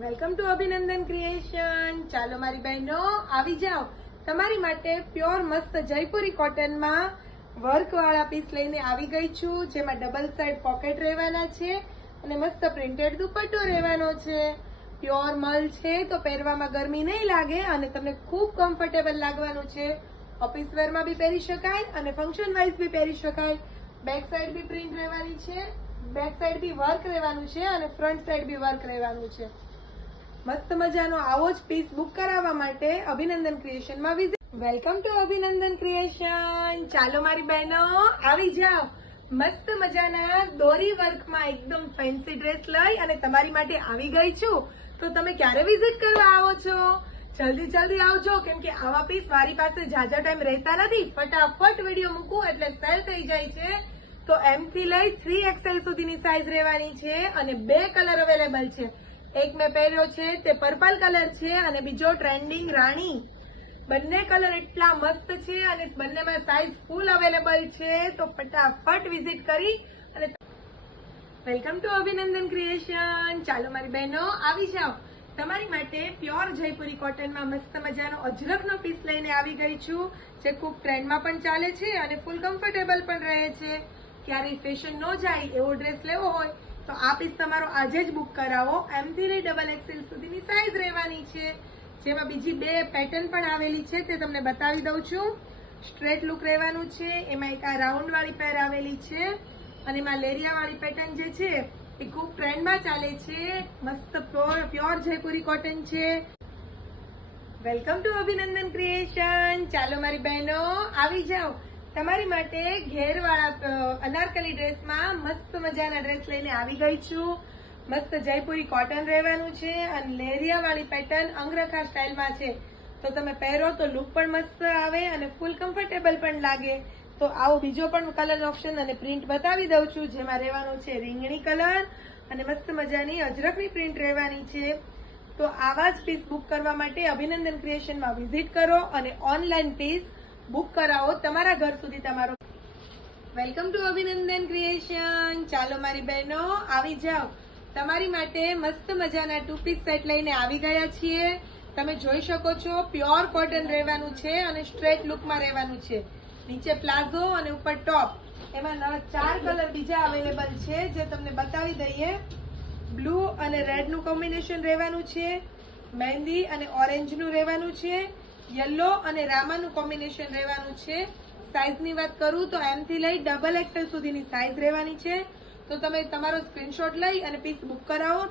Welcome to અભિનંદન creation. ચાલો મારી બહેનો આવી જાઓ. તમારી માટે પ્યોર મસ્ત જયપુરી કોટનમાં વર્ક વાળા પીસ લઈને આવી ગઈ છું, જેમાં ડબલ સાઇડ પોકેટ રહેવાના છે અને મસ્ત પ્રિન્ટેડ દુપટ્ટો રહેવાનો છે. પ્યોર મલ છે તો પહેરવામાં ગરમી નહીં લાગે અને તમને ખૂબ કમ્ફર્ટેબલ લાગવાનું છે. ઓફિસ વેરમાં બી પહેરી શકાય અને ફંક્શન વાઇઝ બી પહેરી શકાય. બેક સાઇડ બી પ્રિન્ટ રહેવાની છે, બેક સાઇડ બી વર્ક રહેવાનું છે અને ફ્રન્ટ સાઇડ બી વર્ક રહેવાનું છે. મસ્ત મજાનો આવો જ પીસ બુક કરાવવા માટે અભિનંદન ક્રિએશનમાં વિઝિટ. વેલકમ ટુ અભિનંદન ક્રિએશન. ચાલો મારી બહેનો આવી જાઓ. મસ્ત મજાના દોરી વર્કમાં એકદમ ફેન્સી ડ્રેસ લઈ અને તમારી માટે આવી ગઈ છું. તો તમે ક્યારે વિઝિટ કરવા આવો છો? જલ્દી આવજો, કેમ કે આવા પીસ મારી પાસે જાજા ટાઈમ રહેતા નથી. ફટાફટ વિડીયો મૂકું એટલે સેલ થઈ જાય છે. તો M થી લઈ 3XL સુધીની સાઈઝ રહેવાની છે અને 2 કલર અવેલેબલ છે. એક મેં પહેર્યો છે તે પર્પલ કલર છે અને બીજો ટ્રેન્ડિંગ રાણી. બંને કલર એટલા મસ્ત છે અને બંનેમાં સાઈઝ ફૂલ અવેલેબલ છે. તો ફટાફટ વિઝિટ કરી અને વેલકમ ટુ અભિનંદન ક્રિએશન. ચાલો મારી બહેનો આવી જાઓ. તમારી માટે પ્યોર જયપુરી કોટનમાં મસ્ત મજાનો અજરકનો પીસ લઈને આવી ગઈ છું, જે ખૂબ ટ્રેન્ડમાં પણ ચાલે છે અને ફૂલ કમ્ફર્ટેબલ પણ રહે છે. ક્યારેય ફેશન ન જાય એવો ડ્રેસ લેવો હોય તો આ પીસ તમારો આજે જ બુક કરાવો. M થી લઈ XXL સુધીની સાઈઝ રહેવાની છે, જેમાં બીજી 2 પેટર્ન પણ આવેલી છે, તે તમને બતાવી દઉં છું. સ્ટ્રેટ લુક રહેવાનું છે, એમાં એક આ રાઉન્ડ વાળી પેર આવેલી છે અને એમાં લેરિયા વાળી પેટર્ન જે છે એ ખૂબ ટ્રેન્ડમાં ચાલે છે. મસ્ત પ્યોર જયપુરી કોટન છે. વેલકમ ટુ અભિનંદન ક્રિએશન. ચાલો મારી બહેનો આવી જાઓ. તમારી માટે ઘેરવાળા અનારકલી ડ્રેસમાં મસ્ત મજાના ડ્રેસ લઈને આવી ગઈ છું. મસ્ત જયપુરી કોટન રહેવાનું છે અને લેરિયા વાળી પેટર્ન અંગરખા સ્ટાઇલમાં છે. તો તમે પહેરો તો લુક પણ મસ્ત આવે અને ફૂલ કમ્ફર્ટેબલ પણ લાગે. તો આવો બીજો પણ કલર ઓપ્શન અને પ્રિન્ટ બતાવી દઉં છું, જેમાં રહેવાનું છે રીંગણી કલર અને મસ્ત મજાની અજરકની પ્રિન્ટ રહેવાની છે. તો આવા જ પીસ બુક કરવા માટે અભિનંદન ક્રિએશનમાં વિઝિટ કરો અને ઓનલાઈન પીસ બુક કરાવો તમારા ઘર સુધી. તમારો વેલકમ ટુ અભિનંદન ક્રિએશન. ચાલો મારી બહેનો આવી જાઓ. તમારી માટે મસ્ત મજાના 2 પીસ સેટ લઈને આવી ગયા છીએ. તમે જોઈ શકો છો પ્યોર કોટન રહેવાનું છે અને સ્ટ્રેટ લુકમાં રહેવાનું છે. નીચે પ્લાઝો અને ઉપર ટોપ. એમાં 4 કલર બીજા અવેલેબલ છે, જે તમને બતાવી દઈએ. બ્લુ અને રેડ નું કોમ્બિનેશન રહેવાનું છે, મહેંદી અને ઓરેન્જ નું રહેવાનું છે, યલો અને રામાનું કોમ્બિનેશન રહેવાનું છે. સાઈઝની વાત કરું તો M થી લઈ XXL સુધીની સાઈઝ રહેવાની છે. તો તમે તમારો સ્ક્રીનશોટ લઈ અને પીસ બુક કરાવો.